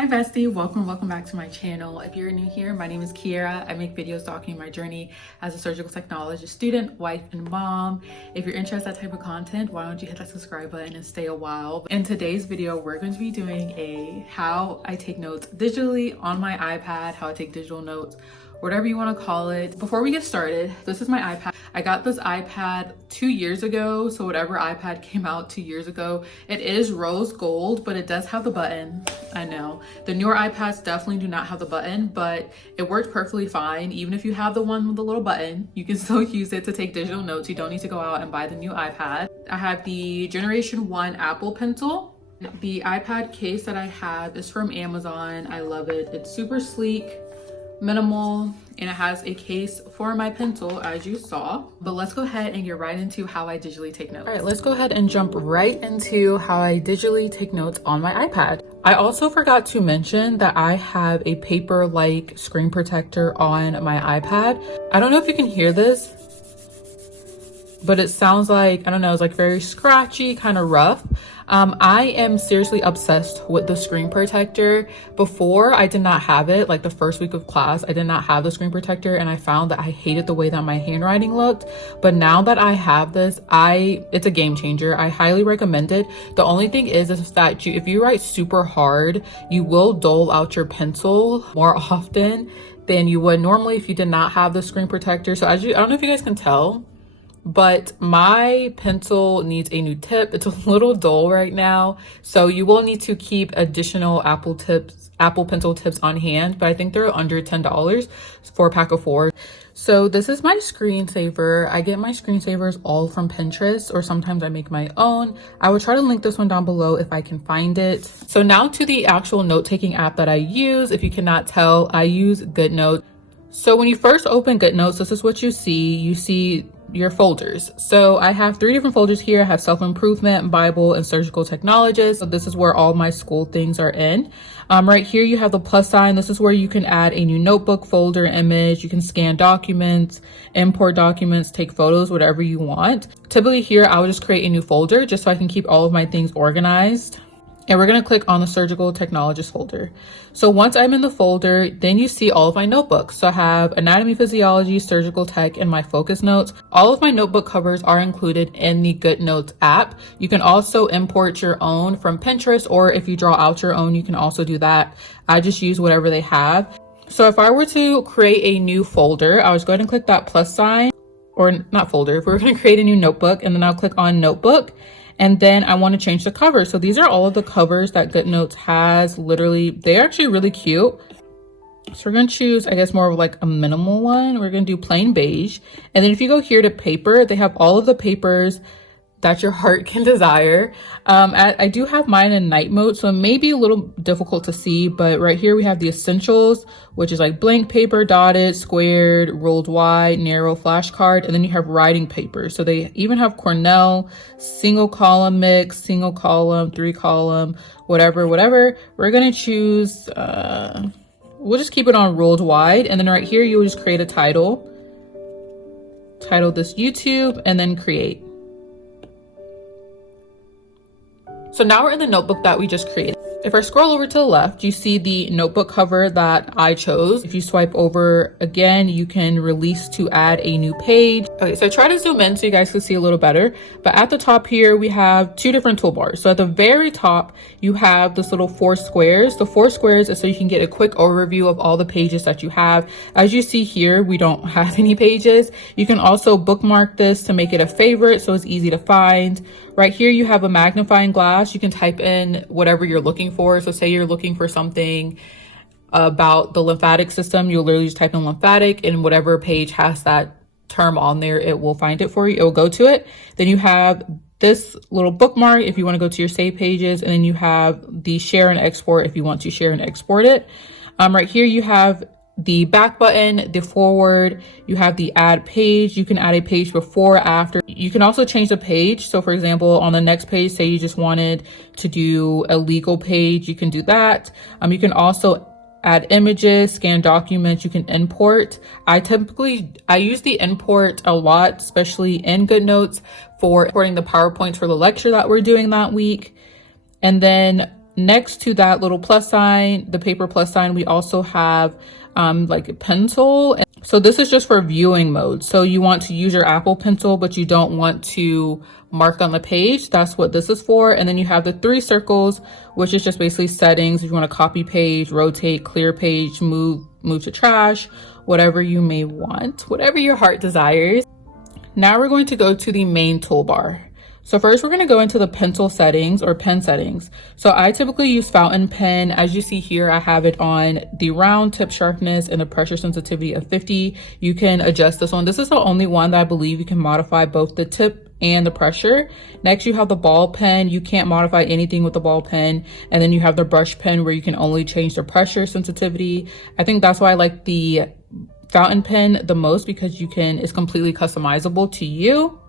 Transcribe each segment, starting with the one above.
Hi bestie, welcome back to my channel. If you're new here, my name is Kiera. I make videos documenting my journey as a surgical technologist student, wife, and mom. If you're interested in that type of content, why don't you hit that subscribe button and stay a while. In today's video, we're going to be doing a how I take notes digitally on my iPad, how I take digital notes, whatever you want to call it. Before we get started, this is my iPad. I got this iPad 2 years ago, so whatever iPad came out 2 years ago. It is rose gold, but it does have the button. I know the newer iPads definitely do not have the button, but it worked perfectly fine. Even if you have the one with the little button, you can still use it to take digital notes. You don't need to go out and buy the new iPad. I have the Generation 1 Apple Pencil. The iPad case that I have is from Amazon. I love it. It's super sleek, minimal, and it has a case for my pencil, as you saw. But let's go ahead and get right into how I digitally take notes. All right, let's go ahead and jump right into how I digitally take notes on my iPad. I also forgot to mention that I have a paper-like screen protector on my iPad. I don't know if you can hear this, but it sounds like, I don't know, it's like very scratchy, kind of rough. I am seriously obsessed with the screen protector. Before, I did not have it. Like the first week of class, I did not have the screen protector, and I found that I hated the way that my handwriting looked. But now that I have this, it's a game changer. I highly recommend it. The only thing is that if you write super hard, you will dull out your pencil more often than you would normally if you did not have the screen protector. So I don't know if you guys can tell, but my pencil needs a new tip. It's a little dull right now, so you will need to keep additional Apple pencil tips on hand, but I think they're under $10 for a pack of 4. So this is my screensaver. I get my screensavers all from Pinterest, or sometimes I make my own. I will try to link this one down below if I can find it. So now to the actual note-taking app that I use. If you cannot tell, I use GoodNotes. So when you first open GoodNotes, this is what you see. You see your folders. So I have 3 different folders here. I have self-improvement, Bible, and surgical technologist. So this is where all my school things are in. Right here you have the plus sign. This is where you can add a new notebook, folder, image. You can scan documents, import documents, take photos, whatever you want. Typically here I would just create a new folder just so I can keep all of my things organized. And we're going to click on the surgical technologist folder. So once I'm in the folder, then you see all of my notebooks. So I have anatomy, physiology, surgical tech, and my focus notes. All of my notebook covers are included in the GoodNotes app. You can also import your own from Pinterest, or if you draw out your own, you can also do that. I just use whatever they have. So if I were to create a new folder, I was going to click that plus sign, or not folder. If we're going to create a new notebook, and then I'll click on notebook. And then I want to change the cover. So these are all of the covers that GoodNotes has. Literally, they're actually really cute. So we're going to choose, I guess, more of like a minimal one. We're going to do plain beige. And then if you go here to paper, they have all of the papers that your heart can desire. I do have mine in night mode, so it may be a little difficult to see, but right here we have the essentials, which is like blank paper, dotted, squared, rolled wide, narrow, flashcard, and then you have writing paper. So they even have Cornell, single column mix, single column, 3 column, whatever. We're gonna choose, we'll just keep it on rolled wide, and then right here you will just create a title this YouTube, and then create. So now we're in the notebook that we just created. If I scroll over to the left, you see the notebook cover that I chose. If you swipe over again, you can release to add a new page. Okay, so I try to zoom in so you guys can see a little better. But at the top here, we have 2 different toolbars. So at the very top, you have this little 4 squares. The 4 squares is so you can get a quick overview of all the pages that you have. As you see here, we don't have any pages. You can also bookmark this to make it a favorite so it's easy to find. Right here, you have a magnifying glass. You can type in whatever you're looking for. So say you're looking for something about the lymphatic system, you'll literally just type in lymphatic, and whatever page has that term on there, it will find it for you. It will go to it. Then you have this little bookmark if you want to go to your save pages, and then you have the share and export if you want to share and export it. Right here, you have the back button, the forward, you have the add page. You can add a page before, after. You can also change the page. So for example, on the next page, say you just wanted to do a legal page, you can do that. You can also add images, scan documents, you can import. I use the import a lot, especially in GoodNotes for importing the PowerPoints for the lecture that we're doing that week. And then Next to that little plus sign, the paper plus sign, we also have like a pencil. So this is just for viewing mode. So you want to use your Apple Pencil, but you don't want to mark on the page. That's what this is for. And then you have the 3 circles, which is just basically settings. If you want to copy page, rotate, clear page, move to trash, whatever you may want, whatever your heart desires. Now we're going to go to the main toolbar. So first we're going to go into the pencil settings or pen settings. So I typically use fountain pen. As you see here, I have it on the round tip sharpness and the pressure sensitivity of 50. You can adjust this one. This is the only one that I believe you can modify both the tip and the pressure. Next, you have the ball pen. You can't modify anything with the ball pen. And then you have the brush pen where you can only change the pressure sensitivity. I think that's why I like the fountain pen the most, because it's completely customizable to you.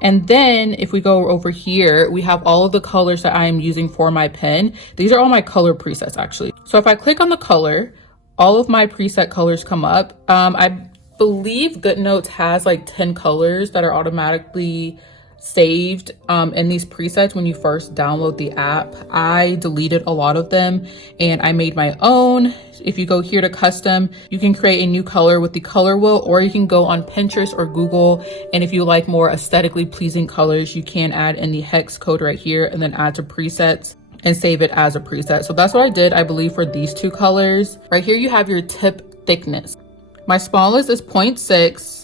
And then if we go over here, we have all of the colors that I am using for my pen. These are all my color presets actually. So if I click on the color, all of my preset colors come up. I believe GoodNotes has like 10 colors that are automatically saved in these presets when you first download the app. I deleted a lot of them and I made my own. If you go here to custom, you can create a new color with the color wheel, or you can go on Pinterest or Google, and if you like more aesthetically pleasing colors, you can add in the hex code right here and then add to presets and save it as a preset. So that's what I did, I believe, for these 2 colors. Right here you have your tip thickness. My smallest is 0.6.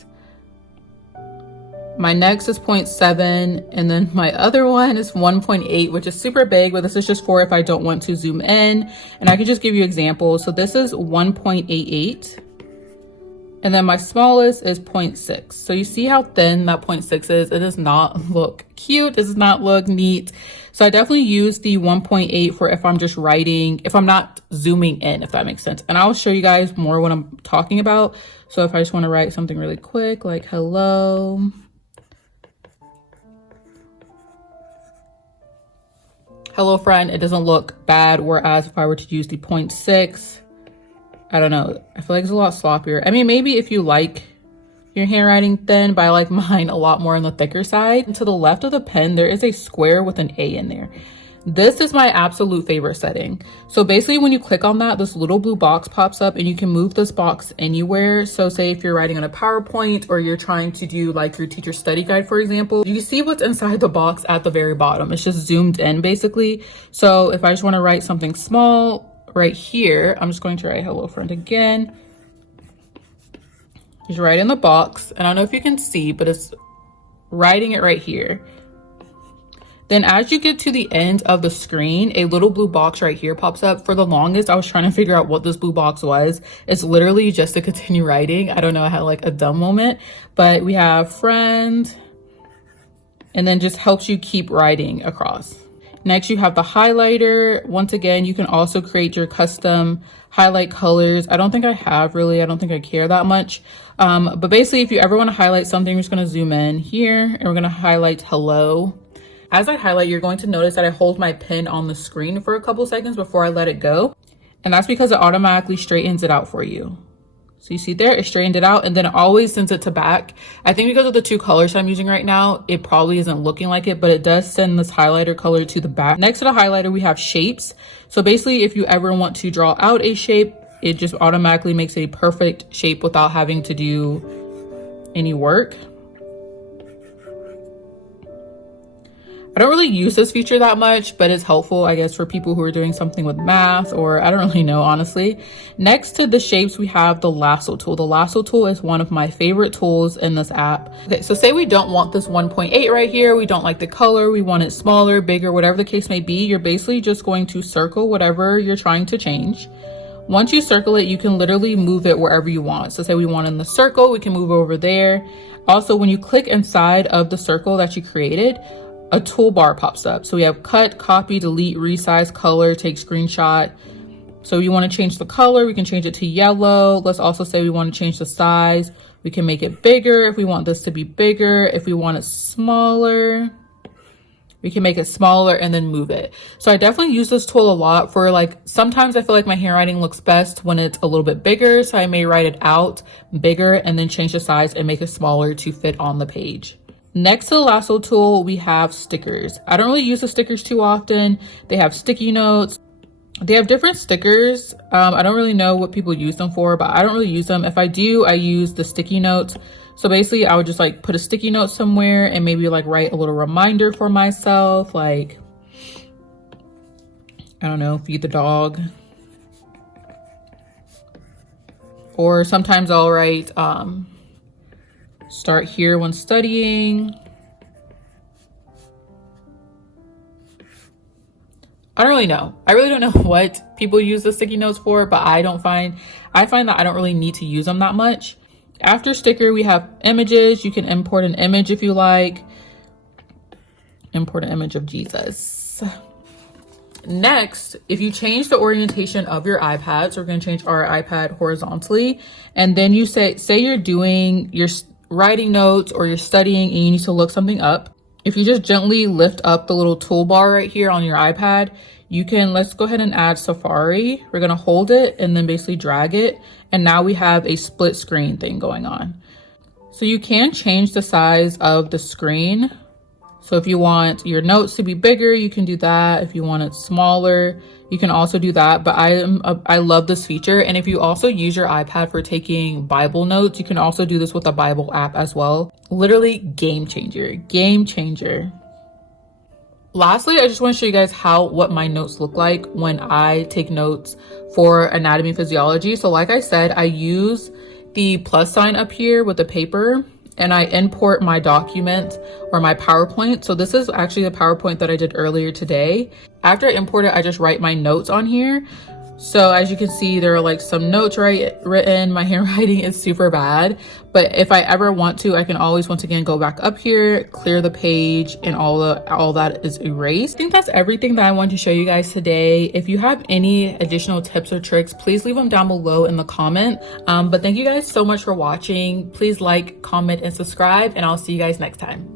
My next is 0.7, and then my other one is 1.8, which is super big, but this is just for if I don't want to zoom in. And I can just give you examples. So this is 1.88, and then my smallest is 0.6. So you see how thin that 0.6 is? It does not look cute. It does not look neat. So I definitely use the 1.8 for if I'm just writing, if I'm not zooming in, if that makes sense. And I'll show you guys more what I'm talking about. So if I just want to write something really quick, like hello. Hello friend, it doesn't look bad. Whereas if I were to use the 0.6, I don't know, I feel like it's a lot sloppier. I mean, maybe if you like your handwriting thin, but I like mine a lot more on the thicker side. And to the left of the pen, there is a square with an A in there. This is my absolute favorite setting. So basically when you click on that, this little blue box pops up and you can move this box anywhere. So say if you're writing on a PowerPoint or you're trying to do like your teacher study guide, for example, you see what's inside the box at the very bottom. It's just zoomed in basically. So if I just want to write something small right here, I'm just going to write hello friend again. Just right in the box. And I don't know if you can see, but it's writing it right here. Then as you get to the end of the screen, a little blue box right here pops up. For the longest, I was trying to figure out what this blue box was. It's literally just to continue writing. I don't know, I had like a dumb moment, but we have friend, and then just helps you keep writing across. Next, you have the highlighter. Once again, you can also create your custom highlight colors. I don't think I have really, I don't think I care that much. But basically, if you ever want to highlight something, we're just going to zoom in here and we're going to highlight hello. As I highlight, you're going to notice that I hold my pen on the screen for a couple seconds before I let it go. And that's because it automatically straightens it out for you. So you see there, it straightened it out and then it always sends it to back. I think because of the 2 colors I'm using right now, it probably isn't looking like it, but it does send this highlighter color to the back. Next to the highlighter, we have shapes. So basically, if you ever want to draw out a shape, it just automatically makes a perfect shape without having to do any work. I don't really use this feature that much, but it's helpful, I guess, for people who are doing something with math, or I don't really know, honestly. Next to the shapes, we have the Lasso tool. The Lasso tool is one of my favorite tools in this app. Okay, so say we don't want this 1.8 right here. We don't like the color. We want it smaller, bigger, whatever the case may be. You're basically just going to circle whatever you're trying to change. Once you circle it, you can literally move it wherever you want. So say we want in the circle, we can move over there. Also, when you click inside of the circle that you created, a toolbar pops up. So we have cut, copy, delete, resize, color, take screenshot. So you want to change the color, we can change it to yellow. Let's also say we want to change the size. We can make it bigger if we want this to be bigger. If we want it smaller, we can make it smaller and then move it. So I definitely use this tool a lot for like, sometimes I feel like my handwriting looks best when it's a little bit bigger. So I may write it out bigger and then change the size and make it smaller to fit on the page. Next to the Lasso tool, we have stickers. I don't really use the stickers too often. They have sticky notes. They have different stickers. I don't really know what people use them for, but I don't really use them. If I do, I use the sticky notes. So basically I would just like put a sticky note somewhere and maybe like write a little reminder for myself, like, I don't know, feed the dog. Or sometimes I'll write, start here when studying. I don't really know. I really don't know what people use the sticky notes for, but I find that I don't really need to use them that much. After sticker, we have images. You can import an image if you like. Import an image of Jesus. Next, if you change the orientation of your iPad, so we're going to change our iPad horizontally, and then you say you're writing notes or you're studying and you need to look something up. If you just gently lift up the little toolbar right here on your iPad, let's go ahead and add Safari. We're going to hold it and then basically drag it. And now we have a split screen thing going on. So you can change the size of the screen. So if you want your notes to be bigger, you can do that. If you want it smaller, you can also do that. But I love this feature. And if you also use your iPad for taking Bible notes, you can also do this with a Bible app as well. Literally game changer, game changer. Lastly, I just want to show you guys what my notes look like when I take notes for anatomy and physiology. So like I said, I use the plus sign up here with the paper and I import my document or my PowerPoint. So this is actually the PowerPoint that I did earlier today. After I import it, I just write my notes on here. So as you can see, there are like some notes written. My handwriting is super bad, but if I ever want to, I can always once again go back up here, clear the page, and all that is erased. I think that's everything that I wanted to show you guys today. If you have any additional tips or tricks, please leave them down below in the comment. But thank you guys so much for watching. Please like, comment, and subscribe, and I'll see you guys next time.